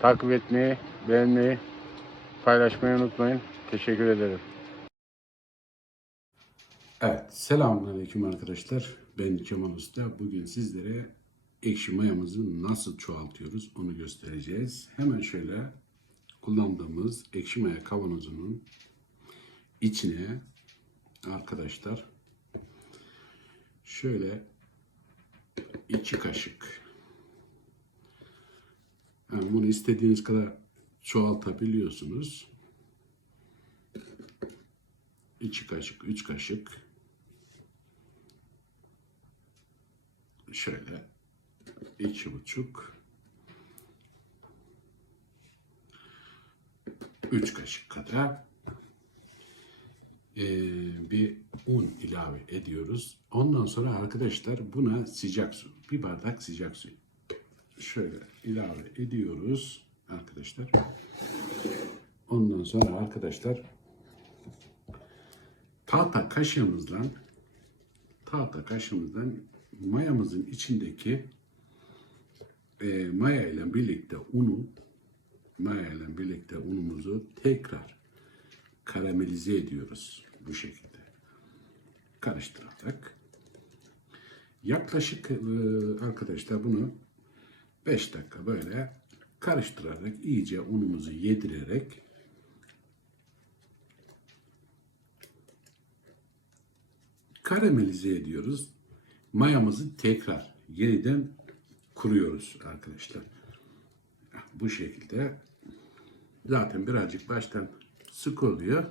takip etmeyi, beğenmeyi, paylaşmayı unutmayın. Teşekkür ederim. Evet, selamünaleyküm arkadaşlar. Ben Kemal Usta. Bugün sizlere ekşi mayamızı nasıl çoğaltıyoruz onu göstereceğiz. Hemen şöyle kullandığımız ekşi maya kavanozunun içine arkadaşlar şöyle iki kaşık yani bunu istediğiniz kadar çoğaltabiliyorsunuz. İki kaşık, üç kaşık şöyle iki buçuk üç kaşık kadar eee, bir un ilave ediyoruz. Ondan sonra arkadaşlar buna sıcak su, bir bardak sıcak su şöyle ilave ediyoruz arkadaşlar. Ondan sonra arkadaşlar tahta kaşığımızla tahta kaşığımızdan mayamızın içindeki e, maya ile birlikte unu maya ile birlikte unumuzu tekrar karamelize ediyoruz bu şekilde. Karıştırarak yaklaşık e, arkadaşlar bunu 5 dakika böyle karıştırarak iyice unumuzu yedirerek karamelize ediyoruz. Mayamızı tekrar yeniden kuruyoruz arkadaşlar. Bu şekilde zaten birazcık baştan sık oluyor.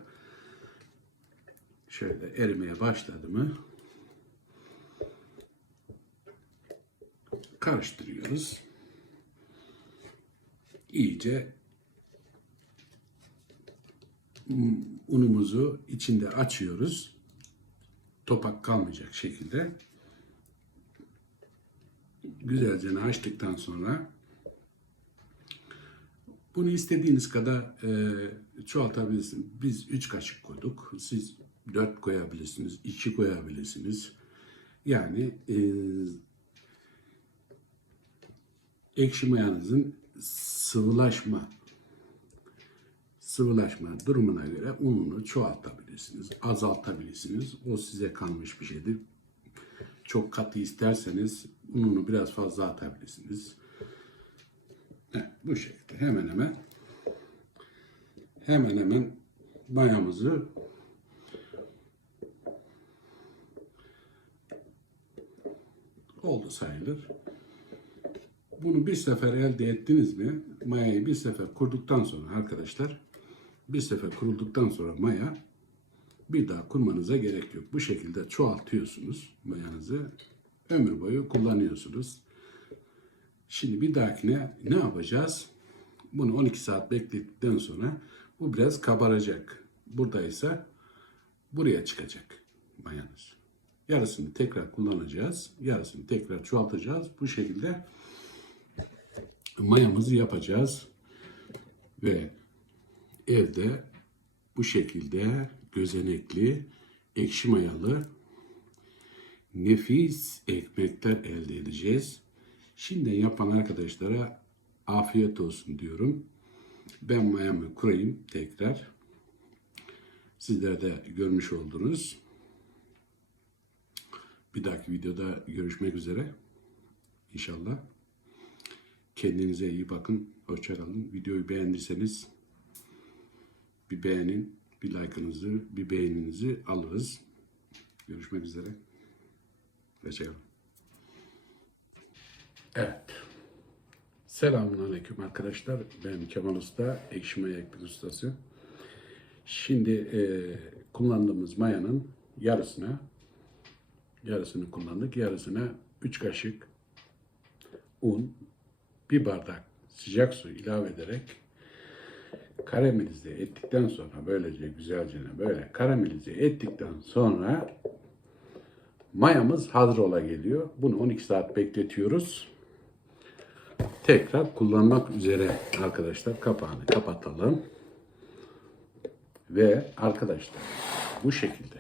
Şöyle erimeye başladı mı karıştırıyoruz. İyice unumuzu içinde açıyoruz topak kalmayacak şekilde güzelce açtıktan sonra bunu istediğiniz kadar e, çoğaltabilirsiniz. Biz 3 kaşık koyduk. Siz 4 koyabilirsiniz, 2 koyabilirsiniz. Yani e, ekşi mayanızın sıvılaşma sıvılaşma durumuna göre ununu çoğaltabilirsiniz, azaltabilirsiniz. O size kalmış bir şeydir. Çok katı isterseniz ununu biraz fazla atabilirsiniz. Evet, bu şekilde hemen hemen hemen hemen mayamızı oldu sayılır. Bunu bir sefer elde ettiniz mi? Mayayı bir sefer kurduktan sonra arkadaşlar bir sefer kurulduktan sonra maya bir daha kurmanıza gerek yok. Bu şekilde çoğaltıyorsunuz mayanızı. Ömür boyu kullanıyorsunuz. Şimdi bir dahakine ne yapacağız? Bunu 12 saat beklettikten sonra bu biraz kabaracak. Buradaysa buraya çıkacak mayanız. Yarısını tekrar kullanacağız. Yarısını tekrar çoğaltacağız. Bu şekilde mayamızı yapacağız. Ve evde bu şekilde gözenekli, ekşi mayalı nefis ekmekler elde edeceğiz. Şimdi yapan arkadaşlara afiyet olsun diyorum. Ben mayamı kurayım tekrar. Sizler de görmüş oldunuz. Bir dahaki videoda görüşmek üzere. İnşallah. Kendinize iyi bakın. Hoşçakalın. Videoyu beğendiyseniz bir beğenin, bir like'ınızı, bir beğeninizi alırız. Görüşmek üzere. Hoşçakalın. Evet. Selamun Aleyküm arkadaşlar. Ben Kemal Usta, Ekşi Maya Ekmek Ustası. Şimdi e, kullandığımız mayanın yarısına yarısını kullandık. Yarısına 3 kaşık un, bir bardak sıcak su ilave ederek karamelize ettikten sonra böylece güzelce böyle karamelize ettikten sonra mayamız hazır ola geliyor. Bunu 12 saat bekletiyoruz. Tekrar kullanmak üzere arkadaşlar kapağını kapatalım. Ve arkadaşlar bu şekilde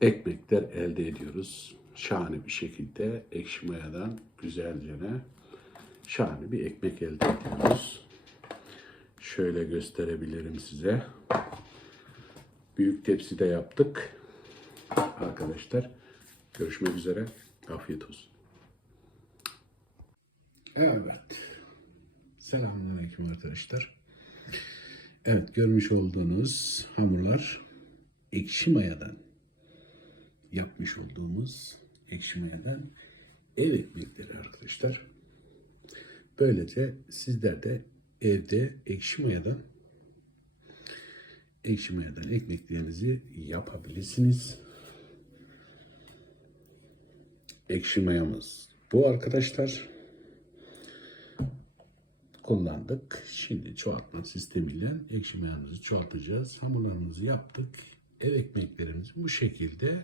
ekmekler elde ediyoruz. Şahane bir şekilde ekşi mayadan güzelce şahane bir ekmek elde ediyoruz. Şöyle gösterebilirim size. Büyük tepside yaptık. Arkadaşlar görüşmek üzere. Afiyet olsun. Evet. Selamünaleyküm arkadaşlar. Evet görmüş olduğunuz hamurlar ekşi mayadan yapmış olduğumuz ekşi mayadan ev ekmekleri arkadaşlar. Böylece sizler de evde ekşi mayadan ekşi mayadan ekmeklerinizi yapabilirsiniz. Ekşi mayamız bu arkadaşlar. Kullandık. Şimdi çoğaltma sistemiyle ekşi mayamızı çoğaltacağız. Hamurlarımızı yaptık. Ev ekmeklerimizi bu şekilde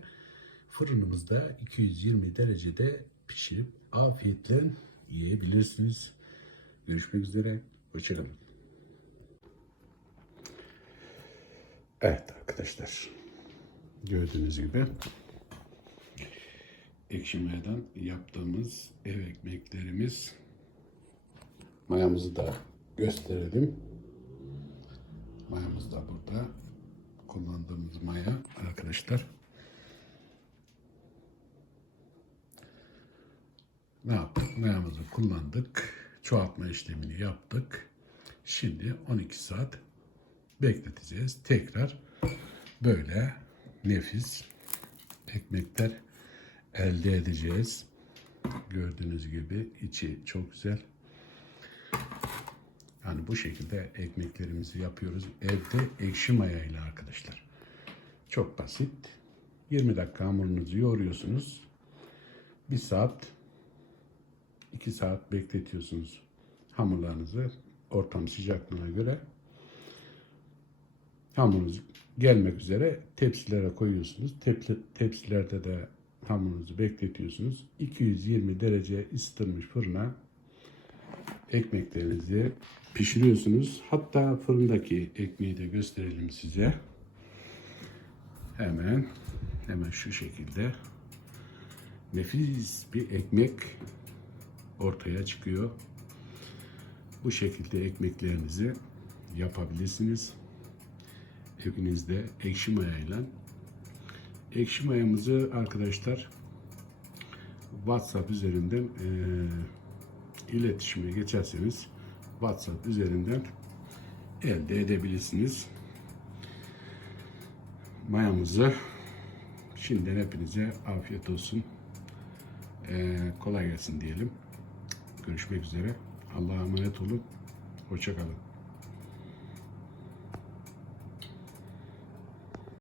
fırınımızda 220 derecede pişirip afiyetle yiyebilirsiniz. Görüşmek üzere. Hoşçakalın. Evet arkadaşlar. Gördüğünüz gibi ekşi mayadan yaptığımız ev ekmeklerimiz mayamızı da gösterelim. Mayamız da burada. Kullandığımız maya arkadaşlar. Ne yaptık? Mayamızı kullandık. Çoğaltma işlemini yaptık. Şimdi 12 saat bekleteceğiz. Tekrar böyle nefis ekmekler elde edeceğiz. Gördüğünüz gibi içi çok güzel. Yani bu şekilde ekmeklerimizi yapıyoruz. Evde ekşi maya ile arkadaşlar. Çok basit. 20 dakika hamurunuzu yoğuruyorsunuz. 1 saat 2 saat bekletiyorsunuz hamurlarınızı ortam sıcaklığına göre. Hamurunuz gelmek üzere tepsilere koyuyorsunuz. Tepsi, tepsilerde de hamurunuzu bekletiyorsunuz. 220 derece ısıtılmış fırına ekmeklerinizi pişiriyorsunuz. Hatta fırındaki ekmeği de gösterelim size. Hemen hemen şu şekilde nefis bir ekmek ortaya çıkıyor. Bu şekilde ekmeklerinizi yapabilirsiniz. Evinizde ekşi mayayla. Ekşi mayamızı arkadaşlar WhatsApp üzerinden eee iletişime geçerseniz WhatsApp üzerinden elde edebilirsiniz. Mayamızı şimdiden hepinize afiyet olsun. Ee, kolay gelsin diyelim. Görüşmek üzere. Allah'a emanet olun. Hoşçakalın.